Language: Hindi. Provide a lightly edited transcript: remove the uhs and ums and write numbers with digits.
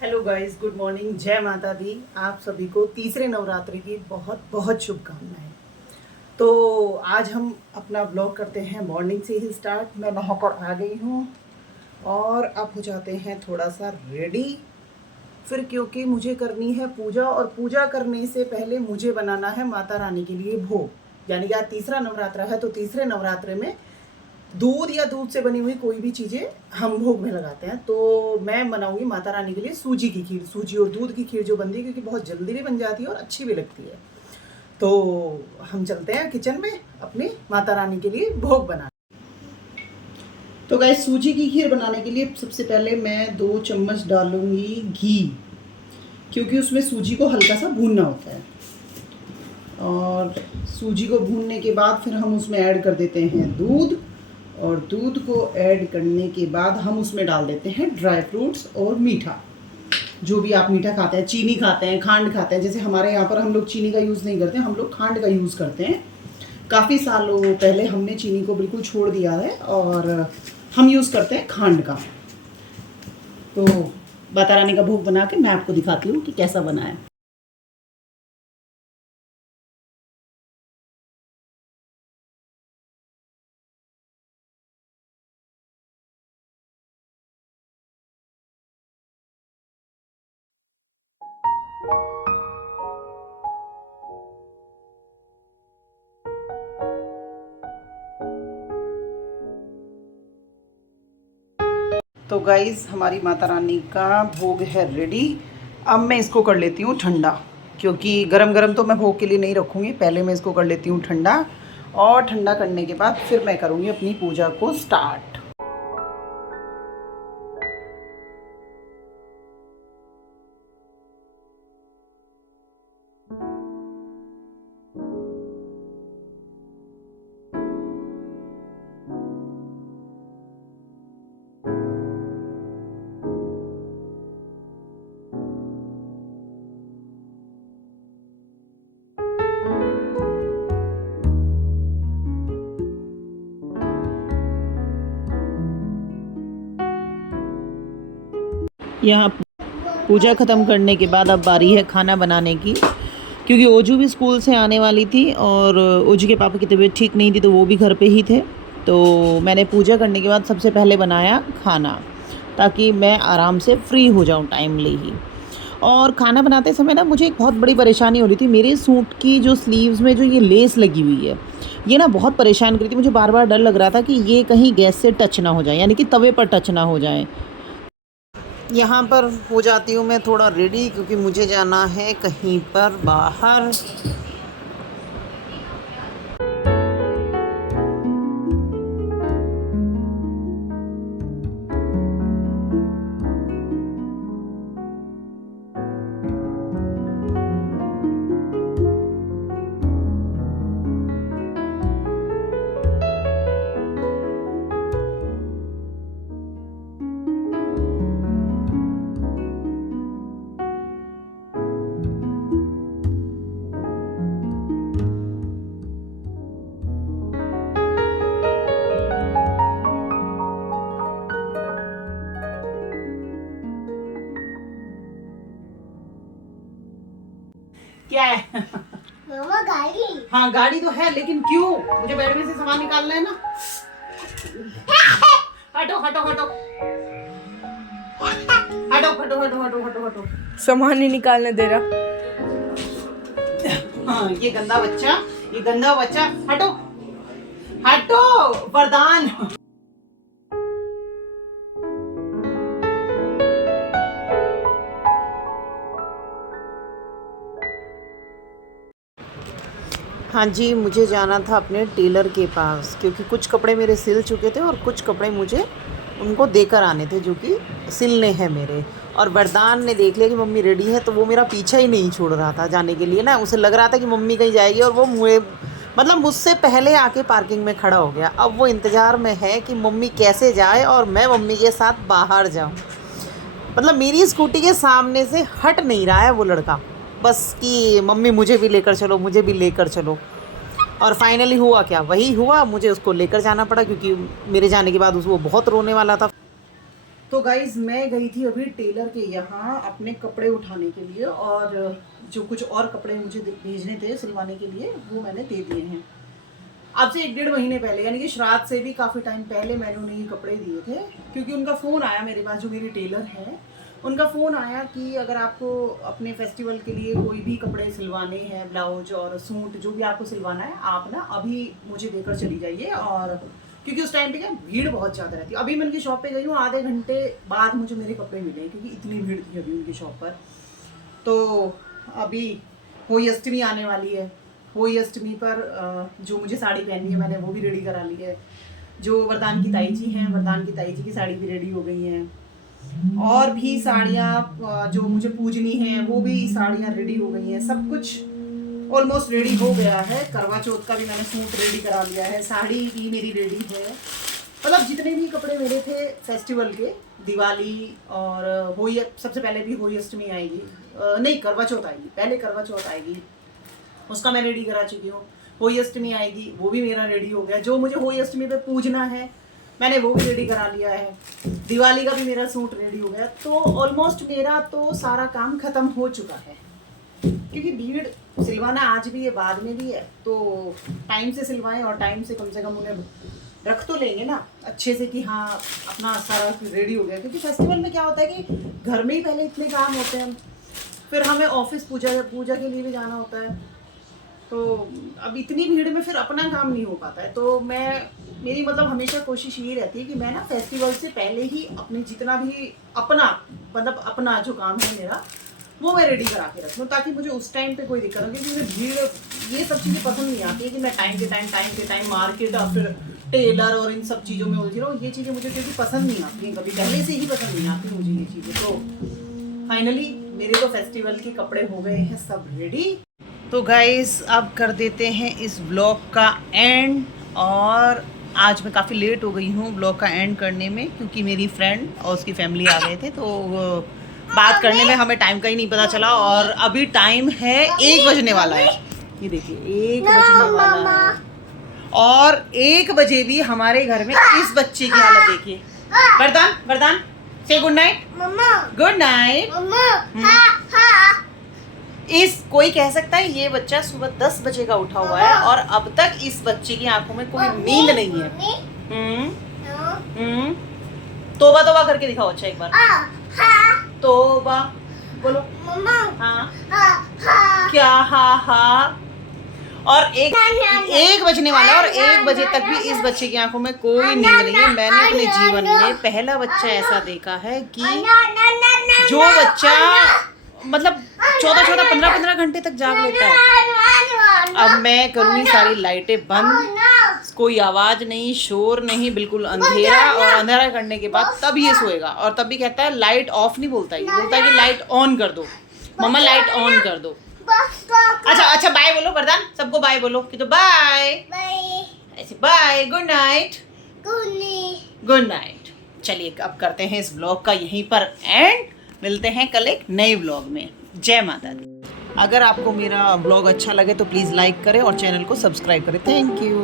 हेलो गाइस, गुड मॉर्निंग, जय माता दी। आप सभी को तीसरे नवरात्रि की बहुत बहुत शुभकामनाएं। तो आज हम अपना ब्लॉग करते हैं मॉर्निंग से ही स्टार्ट। मैं नहाकर आ गई हूँ और अब हो जाते हैं थोड़ा सा रेडी। फिर क्योंकि मुझे करनी है पूजा, और पूजा करने से पहले मुझे बनाना है माता रानी के लिए भोग। यानी कि आज तीसरा नवरात्रा है, तो तीसरे नवरात्रे में दूध या दूध से बनी हुई कोई भी चीज़ें हम भोग में लगाते हैं। तो मैं बनाऊंगी माता रानी के लिए सूजी की खीर। सूजी और दूध की खीर जो बनती है, क्योंकि बहुत जल्दी भी बन जाती है और अच्छी भी लगती है। तो हम चलते हैं किचन में अपनी माता रानी के लिए भोग बनाने। तो गाइस, सूजी की खीर बनाने के लिए सबसे पहले मैं 2 चम्मच डालूंगी घी, क्योंकि उसमें सूजी को हल्का सा भूनना होता है। और सूजी को भूनने के बाद फिर हम उसमें ऐड कर देते हैं दूध, और दूध को ऐड करने के बाद हम उसमें डाल देते हैं ड्राई फ्रूट्स और मीठा, जो भी आप मीठा खाते हैं, चीनी खाते हैं, खांड खाते हैं। जैसे हमारे यहाँ पर हम लोग चीनी का यूज़ नहीं करते, हम लोग खांड का यूज़ करते हैं। काफ़ी सालों पहले हमने चीनी को बिल्कुल छोड़ दिया है और हम यूज़ करते हैं खांड का। तो माता रानी का भोग बना के मैं आपको दिखाती हूँ कि कैसा बना है। तो गाइज़, हमारी माता रानी का भोग है रेडी। अब मैं इसको कर लेती हूँ ठंडा, क्योंकि गरम गरम तो मैं भोग के लिए नहीं रखूँगी। पहले मैं इसको कर लेती हूँ ठंडा, और ठंडा करने के बाद फिर मैं करूँगी अपनी पूजा को स्टार्ट। यहाँ पूजा ख़त्म करने के बाद अब बारी है खाना बनाने की, क्योंकि ओजू भी स्कूल से आने वाली थी और ओजू के पापा की तबीयत ठीक नहीं थी, तो वो भी घर पे ही थे। तो मैंने पूजा करने के बाद सबसे पहले बनाया खाना, ताकि मैं आराम से फ्री हो जाऊँ टाइमली ही। और खाना बनाते समय ना मुझे एक बहुत बड़ी परेशानी हो रही थी। मेरे सूट की जो स्लीव्स में जो ये लेस लगी हुई है, ये ना बहुत परेशान कर रही थी। मुझे बार बार डर लग रहा था कि ये कहीं गैस से टच ना हो जाए, यानी कि तवे पर टच ना हो जाए। यहाँ पर हो जाती हूँ मैं थोड़ा रेडी, क्योंकि मुझे जाना है कहीं पर बाहर। क्या है? मामा गाड़ी। हाँ, गाड़ी तो है, लेकिन क्यों? मुझे बेड में से सामान निकालना है ना। हटो हटो हटो हटो हटो हटो हटो हटो हटो। सामान ही निकालने दे रहा। हाँ, ये गंदा बच्चा, ये गंदा बच्चा, हटो हटो। वरदान। हाँ जी, मुझे जाना था अपने टेलर के पास, क्योंकि कुछ कपड़े मेरे सिल चुके थे और कुछ कपड़े मुझे उनको देकर आने थे, जो कि सिलने हैं मेरे। और वरदान ने देख लिया कि मम्मी रेडी है, तो वो मेरा पीछा ही नहीं छोड़ रहा था जाने के लिए ना। उसे लग रहा था कि मम्मी कहीं जाएगी, और वो मतलब मुझसे पहले आके पार्किंग में खड़ा हो गया। अब वो इंतज़ार में है कि मम्मी कैसे जाए और मैं मम्मी के साथ बाहर जाऊँ। मतलब मेरी स्कूटी के सामने से हट नहीं रहा है वो लड़का, बस कि मम्मी मुझे भी लेकर चलो, मुझे भी लेकर चलो। और फाइनली हुआ क्या, वही हुआ, मुझे उसको लेकर जाना पड़ा क्योंकि मेरे जाने के बाद वो बहुत रोने वाला था। तो गाइज मैं गई थी अभी टेलर के यहाँ अपने कपड़े उठाने के लिए, और जो कुछ और कपड़े मुझे भेजने थे सिलवाने के लिए वो मैंने दे दिए हैं। अब से 1-1.5 महीने पहले, यानी कि श्राद्ध से भी काफ़ी टाइम पहले मैंने उन्हें ये कपड़े दिए थे, क्योंकि उनका फ़ोन आया मेरे पास, जो मेरी टेलर है उनका फ़ोन आया कि अगर आपको अपने फेस्टिवल के लिए कोई भी कपड़े सिलवाने हैं, ब्लाउज और सूट जो भी आपको सिलवाना है, आप ना अभी मुझे देकर चली जाइए। और क्योंकि उस टाइम पे क्या भीड़ बहुत ज़्यादा रहती है। अभी मैं उनकी शॉप पे गई हूँ, आधे घंटे बाद मुझे मेरे कपड़े मिले क्योंकि इतनी भीड़ थी अभी उनकी शॉप पर। तो अभी होली अष्टमी आने वाली है, होली अष्टमी पर जो मुझे साड़ी पहननी है मैंने वो भी रेडी करा ली है। जो वरदान की ताई जी हैं, वरदान की ताई जी की साड़ी भी रेडी हो गई हैं, और भी साड़ियाँ जो मुझे पूजनी हैं वो भी साड़ियाँ रेडी हो गई हैं। सब कुछ ऑलमोस्ट रेडी हो गया है। करवा चौथ का भी मैंने सूट रेडी करा लिया है, साड़ी भी मेरी रेडी है। मतलब जितने भी कपड़े मेरे थे फेस्टिवल के, दिवाली और होली, सबसे पहले भी होली अष्टमी आएगी, नहीं करवा चौथ आएगी, पहले करवा चौथ आएगी, उसका मैं रेडी करा चुकी हूँ। होली अष्टमी आएगी, वो भी मेरा रेडी हो गया। जो मुझे होली अष्टमी पे पूजना है मैंने वो भी रेडी करा लिया है। दिवाली का भी मेरा सूट रेडी हो गया। तो ऑलमोस्ट मेरा तो सारा काम खत्म हो चुका है, क्योंकि भीड़ सिलवाना आज भी है, बाद में भी है, तो टाइम से सिलवाएं और टाइम से कम उन्हें रख तो लेंगे ना अच्छे से कि हाँ अपना सारा रेडी हो गया। क्योंकि फेस्टिवल में क्या होता है कि घर में ही पहले इतने काम होते हैं, फिर हमें ऑफिस पूजा के लिए भी जाना होता है, तो अब इतनी भीड़ में फिर अपना काम नहीं हो पाता है। तो मेरी मतलब हमेशा कोशिश ये रहती है कि मैं ना फेस्टिवल से पहले ही अपने जितना भी अपना जो काम है मेरा वो मैं रेडी करा के रखूँ, ताकि मुझे उस टाइम पे कोई दिक्कत हो। क्योंकि मुझे भीड़ ये सब चीज़ें पसंद नहीं आती है कि मैं टाइम के टाइम मार्केट और फिर टेलर और इन सब चीज़ों में उलझी रहूँ। ये चीज़ें मुझे क्योंकि पसंद नहीं आती हैं, कभी पहले से ही पसंद नहीं आती मुझे ये चीज़ें। तो फाइनली मेरे तो फेस्टिवल के कपड़े हो गए हैं सब रेडी। तो गाइस अब कर देते हैं इस ब्लॉग का एंड, और आज मैं काफ़ी लेट हो गई हूँ ब्लॉग का एंड करने में, क्योंकि मेरी फ्रेंड और उसकी फैमिली आ गए थे, तो बात करने में हमें टाइम का ही नहीं पता चला। और अभी टाइम है 1 बजने वाला है, ये देखिए 1 बजने वाला है, और 1 बजे भी हमारे घर में इस बच्चे की हालत देखिए। वरदान से गुड नाइट, गुड नाइट। कोई कह सकता है ये बच्चा सुबह 10 बजे का उठा हुआ है और अब तक इस बच्चे की आंखों में कोई नींद नहीं है। तोबा करके दिखाओ अच्छा एक बार, तोबा बोलो। हाँ क्या, हाँ। और 1 बजने वाला है और 1 बजे तक भी इस बच्चे की आंखों में कोई नींद नहीं है। मैंने अपने जीवन में पहला बच्चा ऐसा देखा है कि जो बच्चा मतलब 14 15 घंटे तक जाग लेता है। अब मैं करूँगी सारी लाइटें बंद, कोई आवाज नहीं, शोर नहीं, बिल्कुल अंधेरा, और अंधेरा करने के बाद तब ये सोएगा। और तब भी कहता है लाइट ऑफ नहीं बोलता, ये बोलता है कि लाइट ऑन कर दो मम्मा, लाइट ऑन कर दो। अच्छा बाय बोलो वरदान, सबको बाय बोलो कि तो बाय, ऐसे bye, good night, good night. चलिए अब करते हैं इस ब्लॉग का यहीं पर एंड, मिलते हैं कल एक नए ब्लॉग में। जय माता दी। अगर आपको मेरा ब्लॉग अच्छा लगे तो प्लीज़ लाइक करें और चैनल को सब्सक्राइब करें। Thank you.